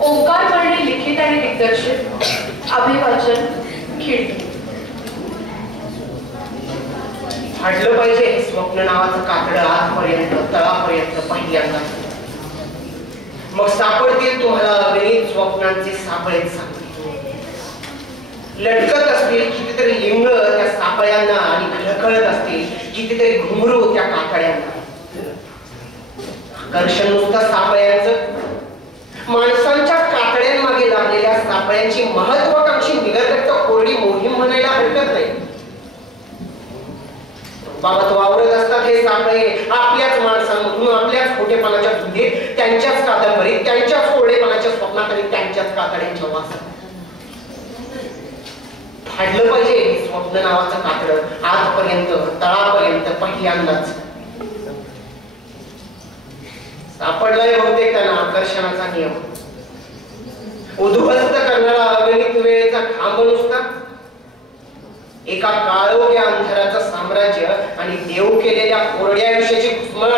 ओंकार वर्णे लिखित आणि दिग्दर्शित अभिवाचन खिडकी. फाडलं पाहिजे हे स्वप्न नावाचं कातडं आजपर्यंत तळापर्यंत पहिल्यांदा. मग सापडतील तुम्हाला अगणित स्वप्नांचे सापळेच सांगतील. लटकत असतील कितीतरी लिंग त्या सापळ्यांना आणि खळखळत असतील कितीतरी घुंगरू त्या कातड्यांना. आकर्षण नुसतं सापळ्यांचं, माणसांच्या कातड्यांमागे लागलेल्या सापळ्यांची महत्वाकांक्षी निगरक्त कोरडी मोहीम म्हणायला हरकत नाही. बाबत वावरत असतात हे सापळे आपल्याच माणसांमधून, आपल्याच खोटेपणाच्या धुंदीत, त्यांच्याच कादंबरीत, त्यांच्याच कोरडेपणाच्या स्वप्नात आणि त्यांच्याच कातड्यांच्या वासात. फाडलं पाहिजे हे स्वप्न नावाचं कातडं आजपर्यंत तळापर्यंत पहिल्यांदाच. सापडलाय बहुतेक त्यांना आकर्षणाचा नियम. उद्ध्वस्त करणारा अगणित वेळेचा खांब नुसता, एका काळोख्या अंधाराचं साम्राज्य आणि देव केलेल्या कोरड्या आयुष्याची घुसमट.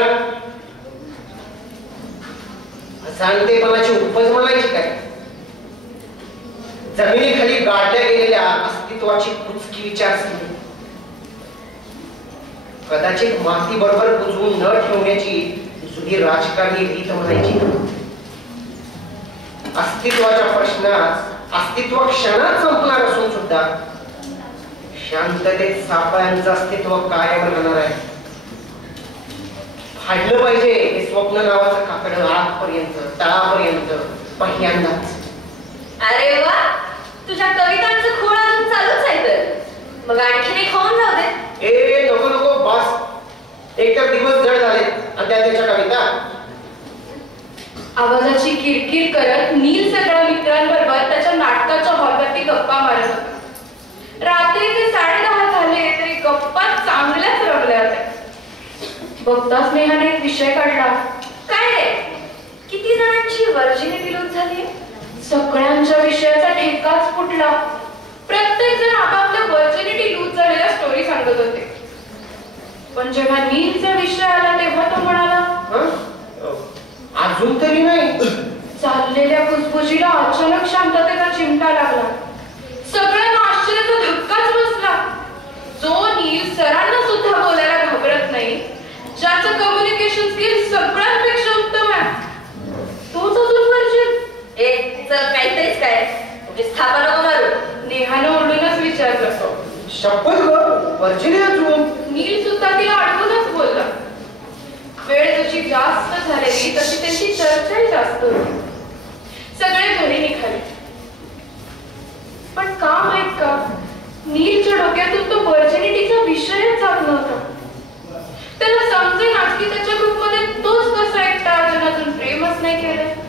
अजाणतेपणाची उपज म्हणायची काय? जमिनीखाली गाडल्या गेलेल्या अस्तित्वाची कुचकी विचारसरणी. कदाचित माती बरोबर बुजवून न ठेवण्याची जुनी राजकारणी रीत म्हणायची. अस्तित्वाच्या प्रश्नात अस्तित्व क्षणात संपणार असून सुद्धा शांततेत सापळ्यांचं अस्तित्व कायम राहणार आहे. फाडलं पाहिजे हे स्वप्न नावाचं कातडं आजपर्यंत तळापर्यंत पहिल्यांदाच. अरे वा, तुझ्या कवितांचं खोड अजून चालूच आहे तर मग आणखीन एक होऊन जाऊ दे. ए नको नको बस, एक तर दिवस जड झाले आणि त्याच्या कविता. आवाजाची किरकिर करत नील सगळ्या मित्रांबरोबर त्याच्या नाटकाच्या हॉलवरती गप्पा मारत होता. रात्रीचे 10:30 झाले तरी गप्पा चांगल्याच रमल्या होत्या. बघताच नेहाने एक विषय काढला. काय रे, किती जणांची वर्जिनिटी लूज झाली? सगळ्यांच्या विषयाचा ठेकाच फुटला. प्रत्येक जण आपापल्या वर्जिनिटी लूज झालेल्या स्टोरी सांगत होते. पण जेव्हा नीलचा विषय आला तेव्हा तो म्हणाला, अजून तरी नाही. चाललेल्या खुसफुशीला अचानक शांततेचा चिमटा लागला. सगळ्यांना आश्चर्याचा धक्काच बसला. जो नील सरांना सुद्धा बोलायला घाबरत नाही, ज्याचं कम्युनिकेशन स्किल सगळ्यांपेक्षा उत्तम आहे, तोच अजून वर्जिन. काहीतरीच काय तुझी स्थापना होणार? नेहानं ओरडूनच विचारलं. शपथ ग, वर्जिन अजून. नील सुद्धा तिला अडवूनच बोलला. वेळ जशी जास्त झालेली तशी त्यांची चर्चाही जास्त होती. सगळे घरी निघाले. पण का माहित का, नीलच्या डोक्यातून तो वर्जिनिटीचा विषयच जात नव्हता. त्याला समजेनाच की त्याच्या ग्रुपमध्ये तोच कसा एकटा अजून अजून प्रेमच नाही केलं.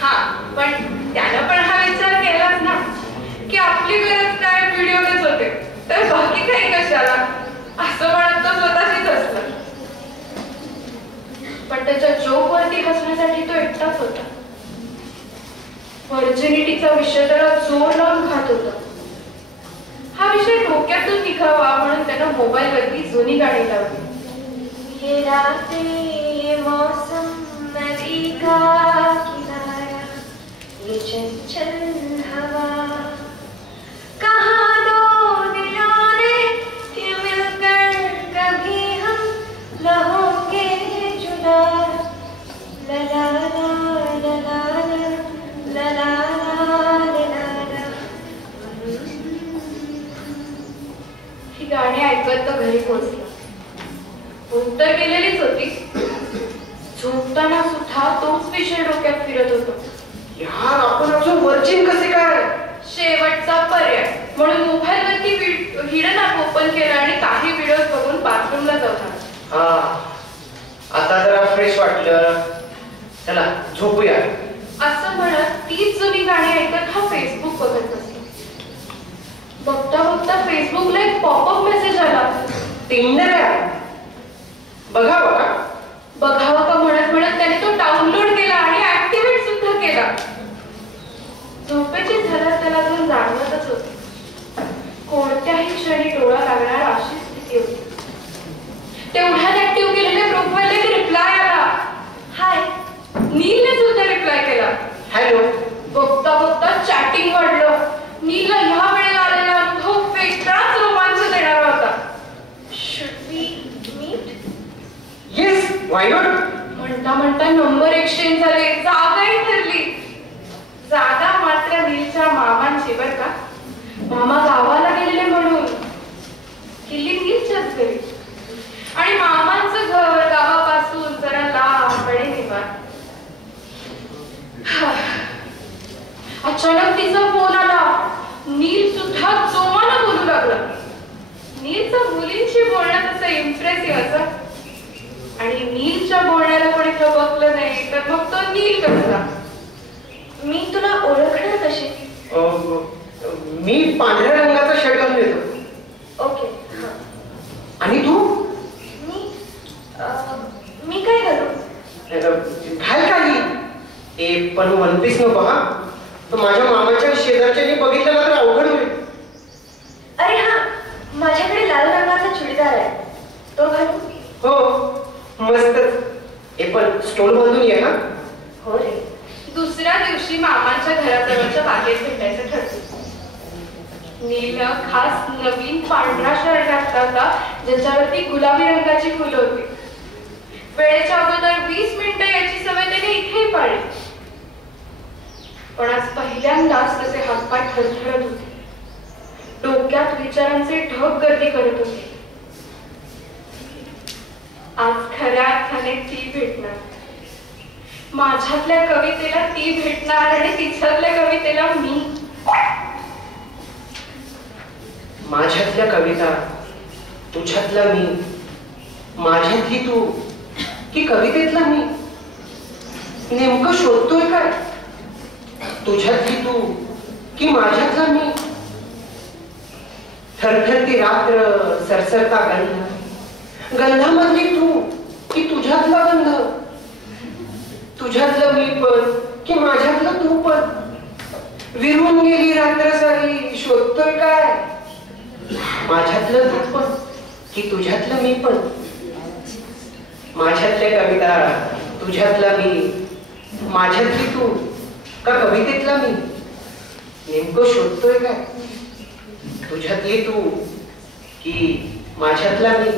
हा, पण त्यानं पण हा विचार केलाच ना की आपली गरज काय व्हिडिओनेच होते, तर बाकी काही कशाला, असं म्हणत तो स्वतःशीच असला. पण त्याच्या जोकवरती हसण्यासाठी तो एकटाच होता. व्हर्जिनिटीचा विषय त्याला जोर लावून खात होता. हा विषय डोक्यातून निघावा म्हणून त्यानं मोबाईलवरती जुनी गाणी लावली. ये रातें मौसम नदी का किनारा, ये चंचल हवा, कहाँ दो दिलों ने मिलकर कभी हम न होंगे जुदा. ला ला ला ला ला ला ला. ही गाणी ऐकत तो घरी पोहोचला. उत्तर गेलेलीच होती. झोपताना सुद्धा तोच विषय डोक्यात फिरत होता. यार, आपण अजून वर्जिन कसे काय? शेवटचा पर्याय म्हणून मोबाईलवरती हिडन ॲप ओपन केलं आणि काही व्हिडिओज बघून बाथरूमला जाऊन. हा, आता जरा फ्रेश वाटलं, चला झोपूया असं म्हणत तीच जुनी गाणी ऐकत हा फेसबुक बघत बसला. बघता बघता फेसबुकला एक पॉपअप मेसेज आला. टिंडर आहे, बघावं का? बघावं का म्हणत म्हणत त्याने तो डाउनलोड केला आणि ऍक्टिव्हेट सुद्धा केला. झोपेची झलक त्याला अजून जाणवतच होती. कोणत्याही क्षणी डोळा लागणार अशी स्थिती होती. तेवढ्यात ऍक्टिव्ह केलेल्या प्रोफाईलला एक रिप्लाय आला. हाय. नीलने सुद्धा रिप्लाय केला. Very good. म्हणता म्हणता नंबर एक्सचेंज झाले, जागाही ठरली. जागा मात्र नीलच्या मामांची बर का. मामा गावाला गेलेले म्हणून किल्ली नीलच्याच घरी. आणि मामांचं घर गावापासून जरा लांबकडे निवार. अचानक तिचा फोन आला. नील सुद्धा जोमानं बोलू लागला. नीलचं मुलींशी बोलणं तसं इम्प्रेसिव्ह असं. आणि नीलच्या बोलण्याला कोणी बघलं नाही तर मग तो नील कसला. मी तुला ओळखणार कशी? मी पांढऱ्या रंगाचा शर्ट घालून येतो. ओके. आणि तू? मी काय करू? घाल काही. ए पण वन पीस नको हा. माझ्या मामाच्या शेजारच्यानी बघितलं ना तर अवघड होईल. अरे हा, माझ्याकडे लाल रंगाचा चुडीदार आहे, तो घालू? हो मस्तच. ए पण स्टोल बांधून ये ना. हो रे. दुसऱ्या दिवशी मामांच्या घराजवळच्या बागेत भेटायचं ठरलं. नीलनं खास नवीन पांढरा शर्ट घातला होता ज्याच्यावरती गुलाबी रंगाची फुलं होती. वेळेच्या अगोदर 20 मिनिटं याची सवय त्याने इथेही पाळली. पण आज पहिल्यांदाच त्याचे हातपाय थरथरत होते. डोक्यात विचारांचे ढग गर्दी करत होते. आज खऱ्या अर्थाने ती भेटणार. माझ्यातल्या कवितेला ती भेटणार आणि तिच्यातल्या कवितेला मी. माझ्यातल्या कविता, तुझ्यातला मी, माझ्यातली तू की कवितेतला मी, नेमकं शोधतोय काय? तुझ्यातली तू की माझ्यातला मी. थरथरती रात्र, सरसरता गंध, गंधामधली तू की तुझ्यातला गंध. तुझ्यातलं मी पण की माझ्यातलं तू पण. विरून गेली रात्र सारी, शोधतोय काय? माझ्यातलं तू पण की तुझ्यातलं मी पण. माझ्यातल्या कविता, तुझ्यातला मी, माझ्यातली तू का कवितेतला मी, नेमकं शोधतोय काय? तुझ्यातली तू की माझ्यातला मी.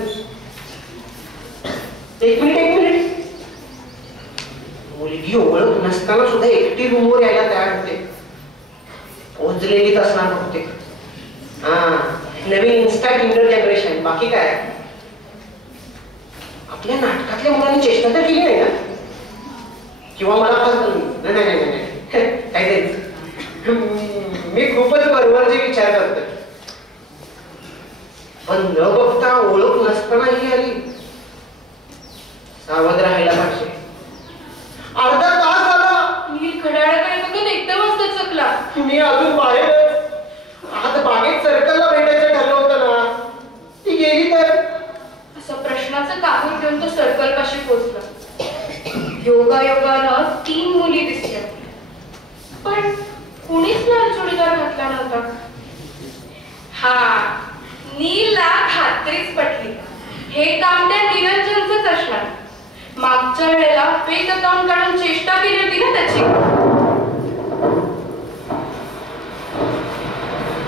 एक मिनिट. मुलगी ओळख नसताना सुद्धा एकटी रूमवर यायला तयार होते. पोचलेलीच असणार बहुतेक. नवीन इन्स्टा टिंडर जनरेशन. बाकी काय? आपल्या नाटकातल्या मुलांनी चेष्टा तर केली नाही ना? किंवा मला नाही काय मी खूपच बरोबरचे विचार करतो. पण न बघता ओळख नसताना ही आली. सावध राहायला पाहिजे. अर्धा तास झाला. नील घड्याळाकडे बघून एकदमच दचकला. मी अजून बाहेर. आता बागेत सर्कलला भेटायचं ठरलं होतं ना. ती गेली तर? असं प्रश्नाचं कागद घेऊन तो सर्कल पाशी पोहोचला. योगायोगानं 3 मुली दिसल्या. पण कुणीच लाल चुडीदार घातला नव्हता. हा, नीलला खात्रीच पटली. हे काम त्या निरंजनचंच असणार. मागच्या वेळेला फेक अकाउंट काढून चेष्टा केली होती ना त्याची.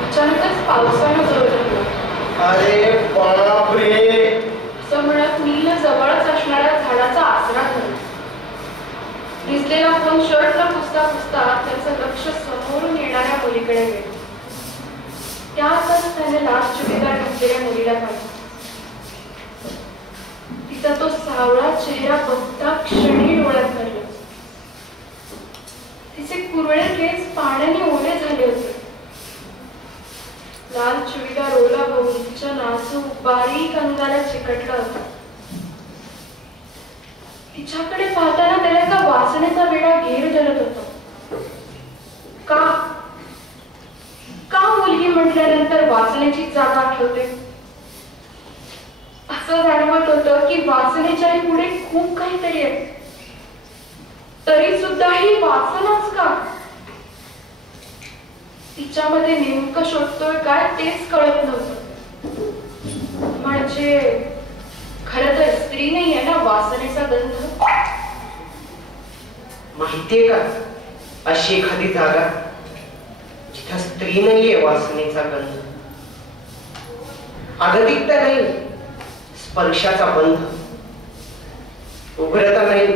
अचानकच पावसानं जोर धरला. अरे बापरे. असं म्हणत नील जवळच असणाऱ्या झाडाचा आसरा धरला. भिजलेला फोन शर्टला पुसता पुसता त्याचं लक्ष समोरून येणाऱ्या मुलीकडे गेलं. त्यातच त्याने लाल चुडीदार घातलेल्या मुलीला पाहिलं. तिचा तो सावळा चेहरा बघता क्षणी डोळ्यात भरला. तिचे कुरळे केस पाण्याने ओले झाले होते. लाल चुडीदार ओला बघून तिच्या नाजूक बारीक अंगाला चिकटला होता. तिच्याकडे पाहताना त्याला एका वासनेचा वेडा घेर धरत होता. का मुलगी म्हटल्यानंतर वासनेची जागा आठवते. असं जाणवत होतं की वासनेच्याही पुढे खूप काहीतरी आहे. तरी सुद्धा ही वासनाच का? तिच्यामध्ये नेमकं शोधतोय काय तेच कळत नव्हतं. म्हणजे खरं तर स्त्री नाही आहे ना वासनेचा गंध. माहितीये का अशी एखादी जागा जिथं स्त्री नाहीये वासनेचा गंध. अगतिकता नाही, स्पर्शाचा बंध. उघडता नाही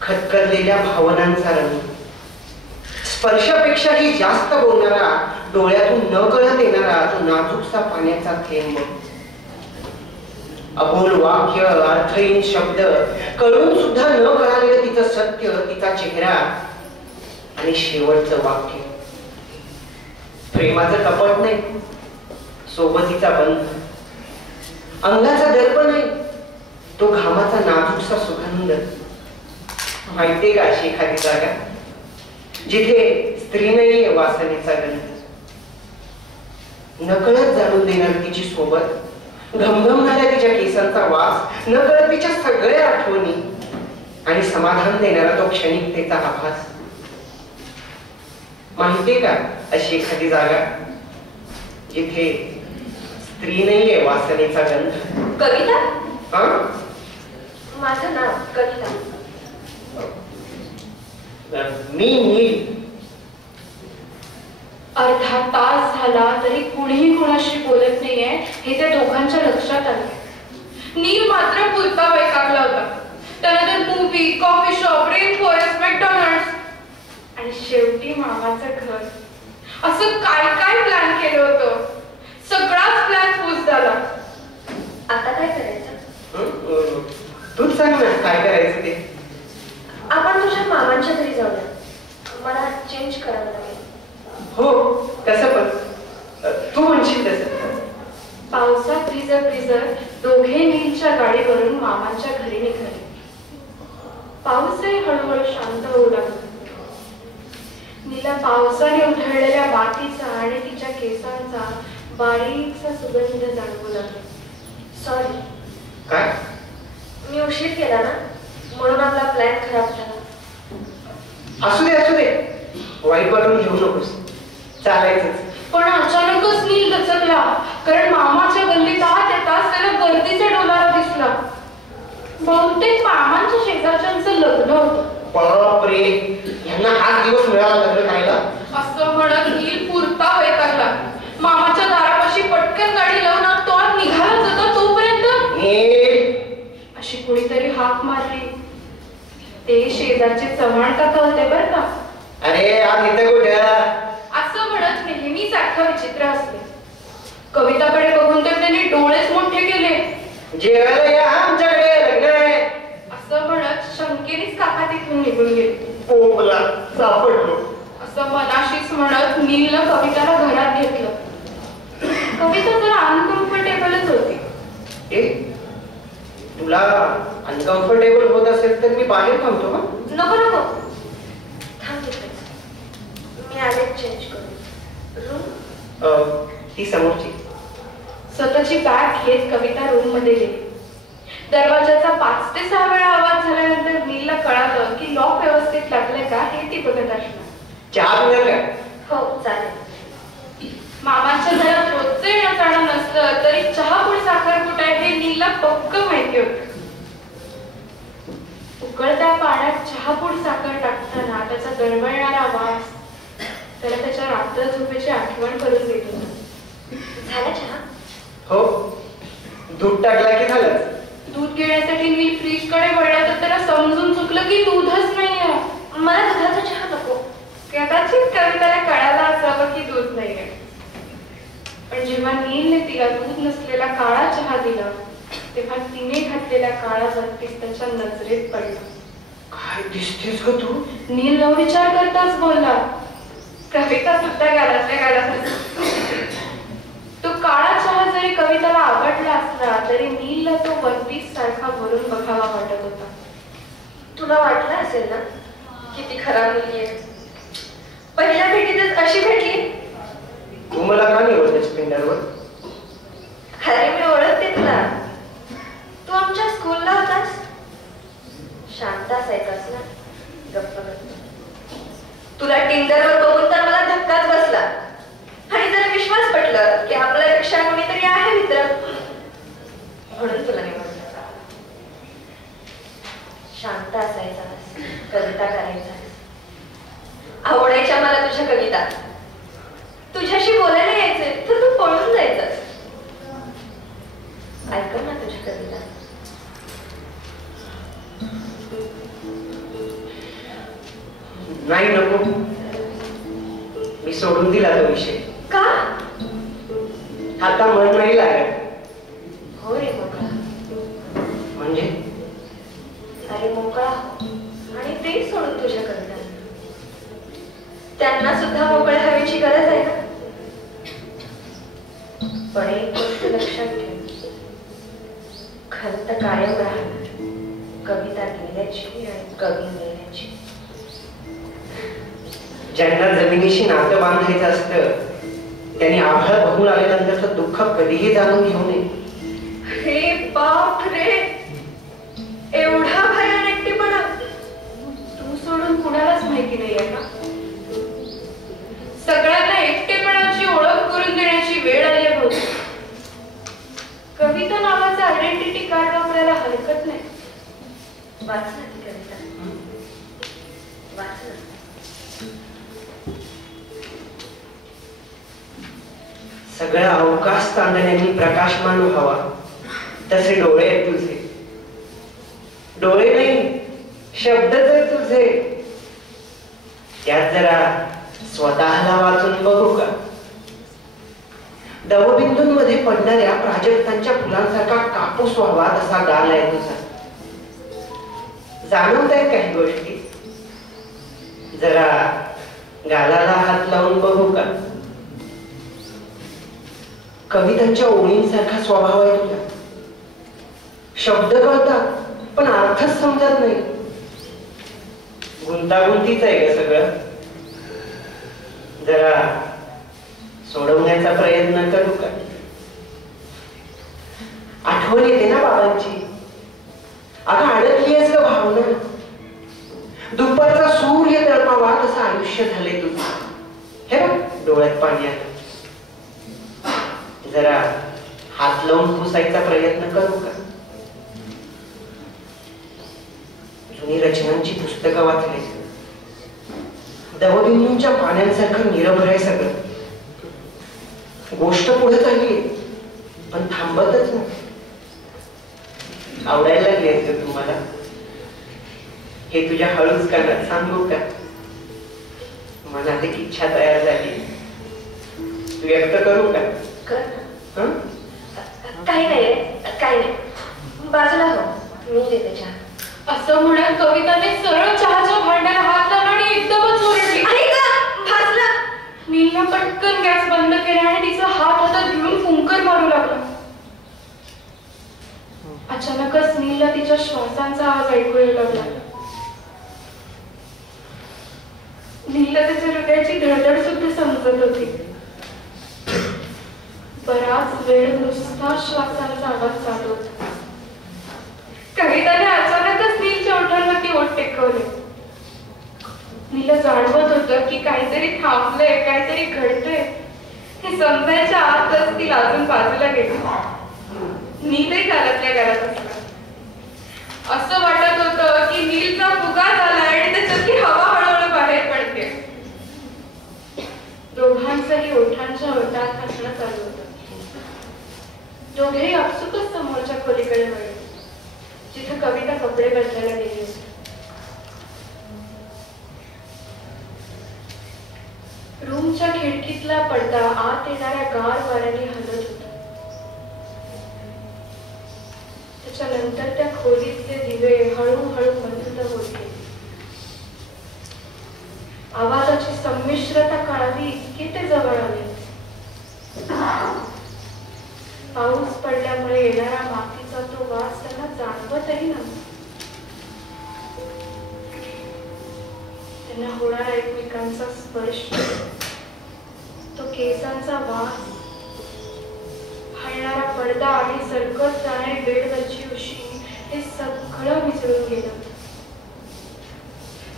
खतखतलेल्या भावनांचा रंग, स्पर्शापेक्षाही जास्त बोलणारा, डोळ्यातून न कळत येणारा तो नाजूकसा पाण्याचा थेंब, अबोल वाक्य, अर्थहीन शब्द, कळून सुद्धा न कळालेलं तिचं सत्य, तिचा चेहरा, आणि शेवटचं वाक्य. प्रेमाचं कपट नाही, सोबतीचा बंध, अंगाचा दर्प नाही, तो घामाचा नाजूकसा सुगंध. माहितीये का अशी एखादी जागा जिथे स्त्री नाहीये वासनेचा गंध, नकळत जाणून देणार तिची सोबत, घमघमणाऱ्या तिच्या केसांचा वास, नकळत तिच्या सगळ्या आठवणी, आणि समाधान देणारा तो क्षणिकतेचा आभास. माहितीये का अशी एखादी जागा जिथे स्त्री नाहीये वासनेचा गंध? कविता? हा, माझं नाव कविता. मी नील. अर्धा तास झाला तरी कुणीही कोणाशी बोलत नाहीये हे त्या दोघांच्या लक्षात आलं. नील मात्र पुरता वैतागला होता. त्यानंतर movie, coffee shop, rain forest, McDonald's आणि शेवटी मामाचं घर. असं काय काय प्लॅन केलं होतं. सगळाच प्लॅन फूस झाला. आता काय करायचं? तूच सांग ना काय करायचं ते. आपण तुझ्या मामांच्या घरी जाऊया. मला चेंज करावं लागेल. हो तसं पण तू म्हणशील तसं. पावसात भिजत दोघे नीलच्या गाडीवरून मामांच्या घरी निघाले. पाऊसही हळूहळू शांत होऊ लागला. नीला पावसाने उधळलेल्या मातीचा आणि तिच्या केसांचा बारीकसा सुगंध जाणवू लागला. सॉरी. काय? मी उशीर केला ना, म्हणून आपला प्लॅन खराब झाला. असू दे वाईट वाटून घेऊ नकोस, चालायचंच. पण अचानकच नील दचकला, कारण मामाच्या गल्लीत आत येताच त्याला गर्दीचा डोलारा दिसला. बहुतेक मामांच्या शेजारच्यांचं लग्न होतं. बापरे, यांना हाच दिवस मिळाला लग्न करायला. असं म्हणत नील पुरता वैतागला. मामाच्या दारापाशी पटकन गाडी लावून तो आत निघाला जातो तोपर्यंत अशी कुणीतरी हाक मारली. ते शेजारचे चव्हाण काका होते बर का. अरे आज इथं कुठं? असं म्हणत नेहमीच आठवण विचित्र असते. कविताकडे बघून तर त्यांनी डोळेच मोठे केले. जेवायला या आमच्याकडे, लग्न आहे असं म्हणत शंकेनेच काका तिथून निघून गेले. पोपला सापडलो असं मनाशीच म्हणत नीलनं कविताला घरात घेतलं. कविता जरा अनकम्फर्टेबलच होती. तुला अनकम्फर्टेबल होत असेल तर मी बाहेर थांबतो. नको नको, थांब तिथेच. मी आलेच चेंज करू. रूम ती समोरची. स्वतःची बॅग घेत कविता रूम मध्ये गेली. दरवाजाचा 5 ते 6 वेळा आवाज झाल्यानंतर नीलला कळालं की लॉक व्यवस्थित लागलंय का हे ती बघत असणार. चहा पिणार का? हो चालेल. मामांच्या घरात रोजचं येणं जाणं नसलं तरी चहा पुढे साखर कुठे आहे हे नीलला पक्क माहिती होतं. उकळत्या पाण्यात चहापूड साखर टाकताना त्याचा दळवळणारा वास त्याला त्याच्या रात्र झोपेची आठवण करून देत होता. झाला चहा? हो, दूध टाकला की झालं. दूध घेण्यासाठी नील फ्रीज कडे वळला तर त्याला समजून चुकलं की दूधच नाहीये. मला दुधाचा चहा नको. कदाचित कविताला कळायला असावं की दूध नाहीये. पण जेव्हा नीलने तिला दूध नसलेला काळा चहा दिला तेव्हा तिने घातलेल्या काळा बत्तीस त्याच्या नजरेत पडला. काय दिसतेस ग तू? नील न विचार करताच बोलला. कविता सुद्धा गालातल्या गालात. तो काळा चहा जरी कविताला आवडला असला तरी नीलला तो बत्तीस सारखा भरून बघावा वाटत होता. तुला वाटलं असेल ना किती खराब मुलगी आहे. पहिल्या भेटीतच अशी भेटली. तू मला का निवडतेस पिंडरवर? अरे मी ओळखते तुला. तू आमच्या स्कूलला होतास. शांत असायचास ना, गप्प गप्प. तुला टिंडरवर बघून तर मला धक्काच बसला आणि जरा विश्वास पटलं की आपल्यापेक्षा कोणीतरी आहे मित्र, म्हणून तुला निवडलं. शांत असायचास, कविता करायचास, आवडायच्या मला तुझ्या कविता. तुझ्याशी बोलायला यायचे तर तू पळून जायचंस. ऐक ना तुझ्या कविता. नाही नको, मी सोडून दिला तो विषय. का? आता मन नाही लागत. हो रे मोकळा. म्हणजे? अरे मोकळा आणि ते सोडून तुझ्याकडे. त्यांना सुद्धा मोकळ्या हवेची गरज आहे ना. पण एक गोष्ट लक्षात ठेव, खंत कायम राहणार. कविता लिहिण्याची आणि कवी लिहिण्याची. ज्यांना जमिनीशी नातं बांधायचं असतं त्यांनी आभाळ बघून आल्यानंतरचं दुःख कधीही जाणून घेऊ नये. हे बाप रे, एवढा भयान एकटेपणा तू सोडून कुणालाच माहिती नाहीये का? सगळ्यांना एकटेपणाची ओळख करून देण्याची वेळ आली आहे बहुतेक. कविता नावाचं आयडेंटिटी कार्ड वापरायला हरकत नाही. वाच ना ती कविता, वाच ना. सगळा अवकाश चांदण्यांनी प्रकाशमान व्हावा तसे डोळे आहेत तुझे. डोळे नाही, शब्दच आहेत तुझे. त्यात जरा स्वतःला वाचून बघू का? दवबिंदूंमध्ये पडणाऱ्या प्राजक्तांच्या फुलांसारखा कापूस व्हावा तसा गाल आहे तुझा. जाणवत आहेत काही गोष्टी? जरा गालाला हात लावून बघू का? कवितांच्या ओळींसारखा स्वभाव आहे तुझा. शब्द कळतात पण अर्थच समजत नाही. गुंतागुंतीच आहे ग सगळं. जरा सोडवण्याचा प्रयत्न करू का? आठवण येते ना बाबांची. अगं अडकली आहेस ग भावना. दुपारचा सूर्य तळपावा तसं आयुष्य झाले तुझं. हे बघ डोळ्यात पाणी आलं. जरा हात लावून पुसायचा प्रयत्न करू का? जुनी रचनांची पुस्तकं वाचली. दवबिंदूंच्या पाण्यांसारखं निरभर आहे सगळं. गोष्ट पुढे चालली पण थांबतच नाही. आवडायला लागली असते तुम्हाला. हे तुझ्या हळूच कानात सांगू का? मनात एक इच्छा तयार झाली. तू व्यक्त करू का? कर ना. काही नाही, काही नाही. बाजूला हो, मी देते चहा. असं म्हणत कविताने सरळ चहाच्या भांड्याला हात लावला आणि एकदमच ओरडली. नीलने पटकन गॅस बंद केला आणि तिचा हात हातात घेऊन फुंकर मारू लागला. अचानकच नीलला तिच्या श्वासांचा आवाज ऐकू येऊ लागला. नीलला त्याच्या हृदयाची धडधड सुद्धा समजत होती. बराच वेळ नुसता श्वासांचा आवाज चालू होता. कविताने अचानकच नीलच्या ओठांवरती ओठ टेकवले. नीला जाणवत होतं की काहीतरी थांबलंय, काहीतरी घडतंय. हे समजायच्या आतच ती लाजून बाजूला गेली. नीलही घरातल्या घरात असला. असं वाटत होतं की नीलचा फुगा झालाय आणि त्याच्यातली हवा हळूहळू बाहेर पडते. दोघांचंही ओठांच्या ओठात हसणं चालू होतं. दोघेही आपसुकच समोरच्या खोलीकडे वळले, जिथे कविता कपडे बदलायला गेली होती. रूमच्या खिडकीतला पडदा आत येणाऱ्या गार वाऱ्याने हलत होता. त्याच्यानंतर त्या खोलीतले दिवे हळूहळू मंद होत गेले. आवाजाची संमिश्रता कळावी इतके ते जवळ आले. पाऊस पडल्यामुळे येणारा मातीचा तो वास त्यांना जाणवतही नव्हता. त्यांना होणारा एकमेकांचा स्पर्श, तो केसांचा वास, हलणारा पडदा आणि सरकत जाणारी बेडवरची उशी, हे सगळं मिसळून गेलं.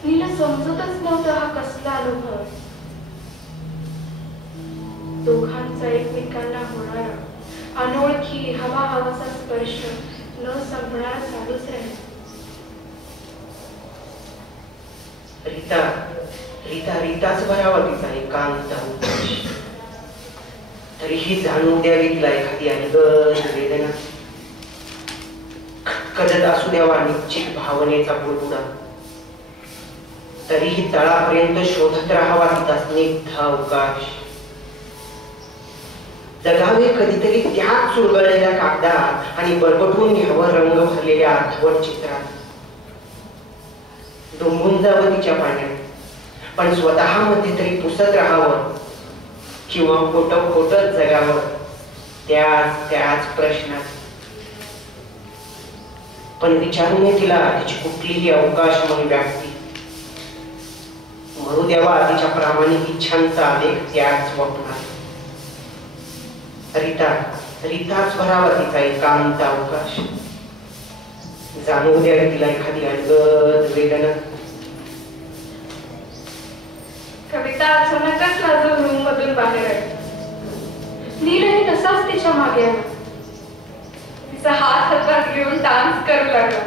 नीला समजतच नव्हतं हा कसला अनुभव. दोघांचा एकमेकांना होणारा अनोळखी हवा हवाचा स्पर्श न संपणारा चालूच राहील. रीता रीता रीताच भरावा तिचा एकांत अवकाश. तरीही जाणून द्यावी तिला एखादी अनगद वेदना. खदखदत असू द्यावा निश्चित भावनेचा बुडबुडा. तरीही तळापर्यंत शोधत राहावा तिचा स्निग्ध अवकाश. जगावे कधीतरी त्याच चुरगळलेल्या कागदात आणि बरबटून घ्यावं रंग भरलेल्या अर्धवट चित्रात. डोंबून जावं तिच्या पाण्यात, पण स्वतः मध्ये तरी पुसत राहावं किंवा खोटं खोटच जगावं त्याच प्रश्नात. पण विचारूने तिला तिची कुठलीही अवकाशमय व्याप्ती, मरू द्यावा तिच्या प्रामाणिक इच्छांचा आलेख त्याच स्वप्नात. रीताच भरावा तिचा एकांत अवकाश. जाणवू द्यावी तिला एखादी अलगद वेदना. कविता अचानकच लाजून रूम मधून बाहेर आली. नीलही तसाच तिच्या मागे आला. तिचा हात हातात घेऊन डान्स करू लागला.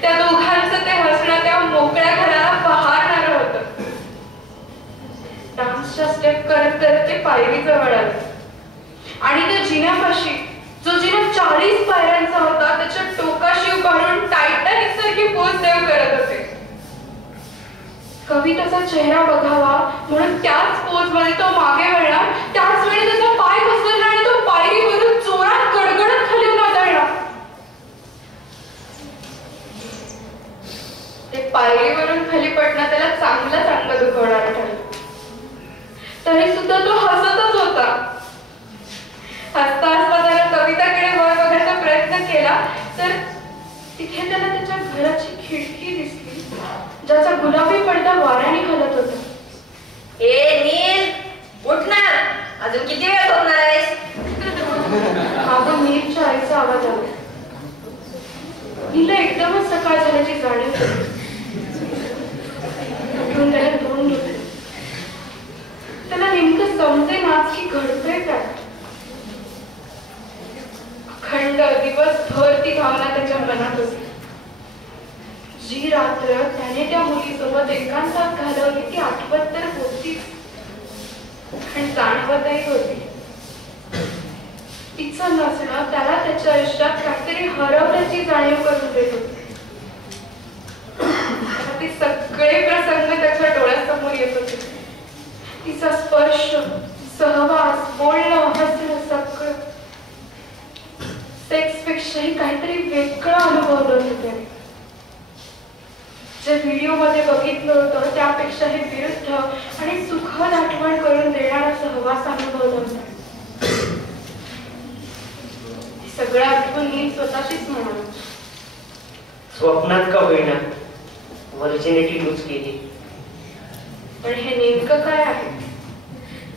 त्या दोघांचं ते हसणं त्या मोकळ्या घराला बहारणारं होतं. डान्सच्या स्टेप करत करत ते पायरी जवळ आले आणि त्या जिन्यापाशी, जो जिना 40 पायऱ्यांचा होता, त्याच्या टोकाशी उभारून टायटॅनिक सारखी पोज देव करत होते. कविताचा चेहरा बघावा म्हणून त्याच पोज मध्ये तो मागे वळला. त्याच वेळी त्याचा पाय घसरला आणि तो पायरीवरून जोरात गडगडत खाली उतरला. ते पायरीवरून खाली पडणं त्याला चांगलं दुखवणारं ठरलं. तरी सुद्धा तो हसतच होता. हसता हसता त्याला कविताकडे वर बघायचा प्रयत्न केला तर तिथे त्याला त्याच्या घराची खिडकी दिसली, ज्याचा गुलाबी पडदा वाऱ्याने हलत होता. ए नील, उठ ना, अजून किती वेळ झोपणार आहेस? मागून नीलच्या आईचा आवाज आला. नीला एकदमच सकाळ झाल्याची जाणीव झाली. उठून त्याला धुवून घेतले. त्याला नेमकं समजेनाच की घडतंय काय. अखंड दिवसभर ती भावना त्याच्या मनात होती. जी रात्र त्याने त्या मुलीसोबत एकांतात घालवली ती आठवत तर होतीच, पण जाणवतही होती. तिचं नसणं त्याला त्याच्या आयुष्यात काहीतरी हरवल्याची जाणीव करून देत होती. ते सगळे प्रसंग त्याच्या डोळ्यासमोर येत होते. तिचा स्पर्श, सहवास, बोलणं, हसणं, सगळं. सेक्सपेक्षाही काहीतरी वेगळं अनुभवलं होतं त्याने. जे व्हिडिओ मध्ये बघितलं होतं त्यापेक्षा हे विरुद्ध आणि सुखद आठवण करून देणारा सहवास अनुभवला होता. सगळं आठवण नील स्वतःशीच म्हणाल. स्वप्नात का होईना व्हर्जिनिटी लूज केली. पण हे नेमकं काय आहे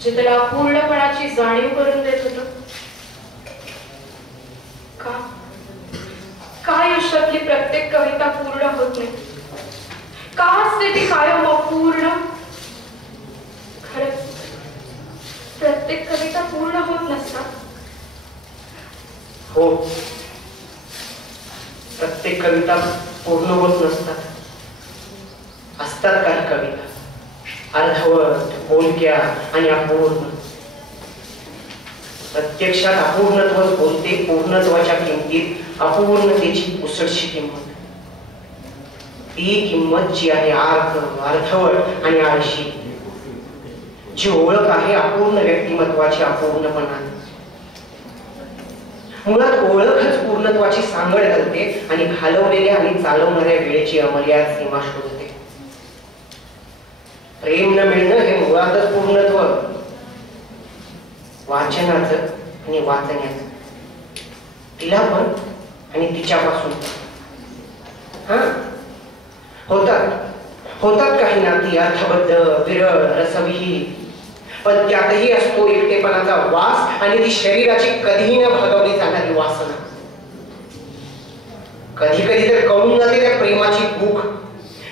जे त्याला अपूर्णपणाची जाणीव करून देत होतं? का आयुष्यातली प्रत्येक कविता पूर्ण होत नाही? का असते ती कायम अपूर्ण? खरंच प्रत्येक कविता पूर्ण होत नसतात. हो, प्रत्येक कविता पूर्ण होत नसतात. असतात काही कविता अर्धवट, बोलक्या आणि अपूर्ण. प्रत्यक्षात अपूर्णत्वच बोलते पूर्णत्वाच्या किमतीत अपूर्णतेची पुसटशी किंमत. ती किंमत जी आहे अर्धवट आणि आळशी, जी ओळख आहे अपूर्ण व्यक्तिमत्वाची अपूर्णपणा. मुळात ओळखच पूर्णत्वाची सांगड घालते आणि घालवलेल्या आणि चालवणाऱ्या वेळेची अमर्याद सीमा शोधते. प्रेम न मिळणं हे मुळातच पूर्णत्व. वाचनाचं आणि वाचण्याचं, तिला पण आणि तिच्यापासून. होतात काही नाती अर्थबद्ध, विरळ, रसविहीन, पण त्यातही असतो एकटेपणाचा वास आणि ती शरीराची कधीही न भागवली जाणारी वासना. कधी कधी तर कळून जाते त्या प्रेमाची भूक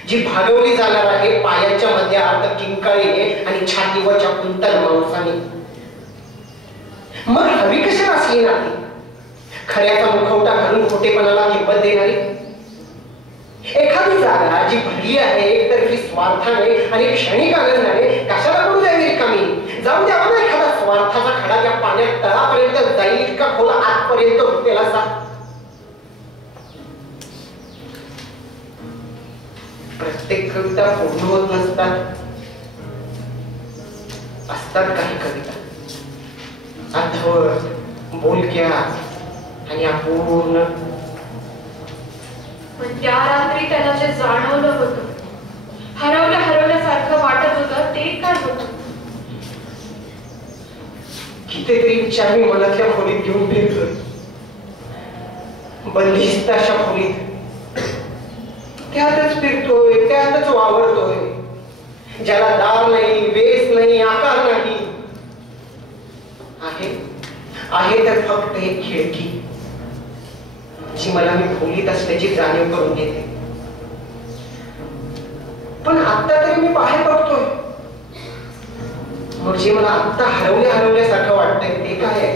जी भागवली जाणार आहे पायाच्या मध्यात किंकाळीने आणि छातीवरच्या कुंतल मांसाने. मग हवी कशाला असली नाती? खऱ्याचा मुखवटा घालून खोटेपणाला किंमत देणारी. एखादी जागा जी भरली आहे एकतर्फी स्वार्थाने आणि क्षणिक आनंदाने कशाला करू द्यावी रिकामी? जाऊ द्यावा ना एखादा स्वार्थाचा खडा त्या पाण्यात तळापर्यंत जाईल इतका खोल आतपर्यंत रुतेला सा. प्रत्येक कविता पूर्ण होत नसतात. असतात काही कविता अर्धवट, बोलक्या आणि अपूर्ण. पण त्या रात्री त्याला जे जाणवलं होतं, हरवल्यासारखं वाटत होतं, ते काय होतं? कितीतरी विचार मी मनातल्या खोलीत घेऊन फिरतोय. बंदिस्त अशा खोलीत त्यातच फिरतोय, त्यातच वावरतोय. ज्याला दार नाही, वेस नाही, आकार नाही. आहे तर फक्त एक खिडकी, जी मला मी खोलीत असल्याची जाणीव करून घेते. पण आता तरी मी बाहेर बघतोय. मग जे मला आत्ता हरवल्यासारखं वाटतंय ते काय आहे?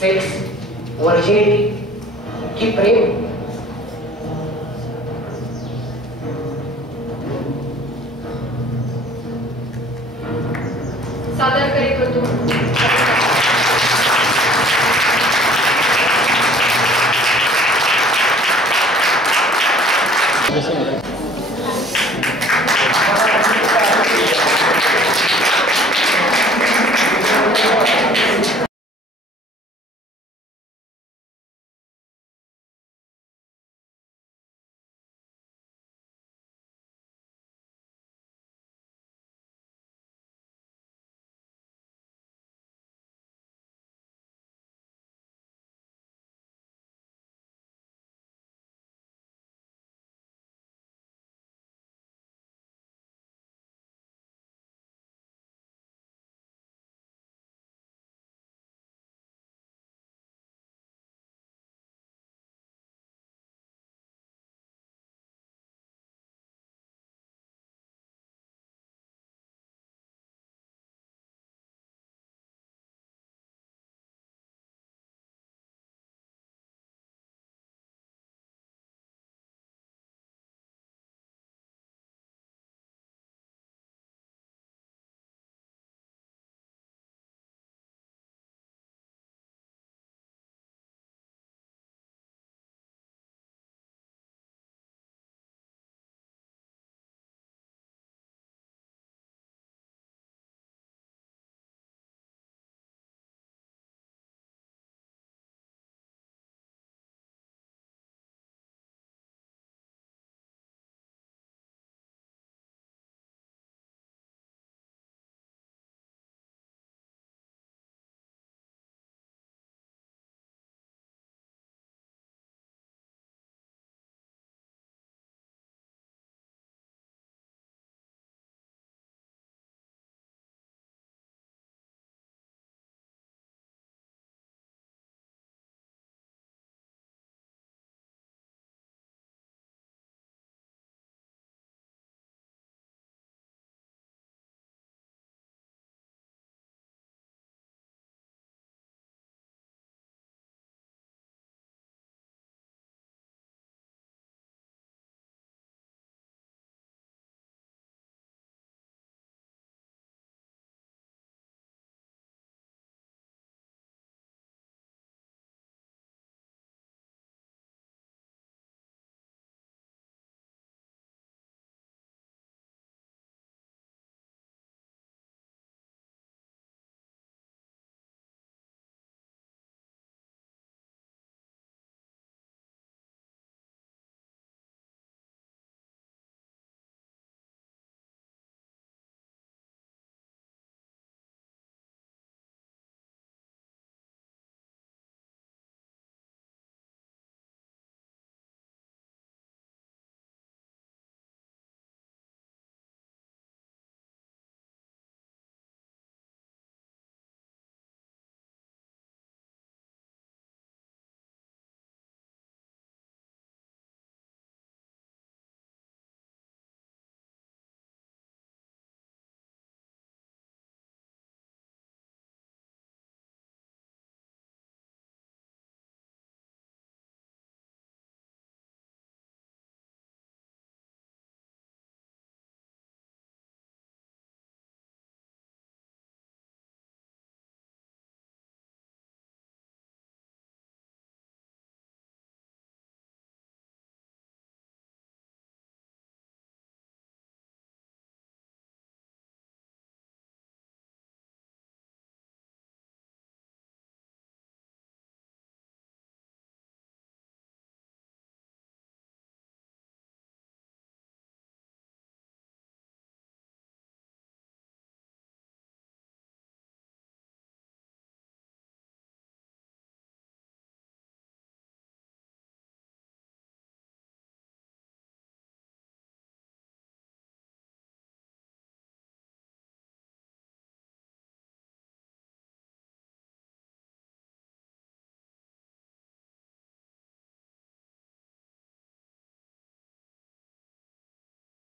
सेक्स, व्हर्जिनिटी की प्रेम? सादर करीत होतो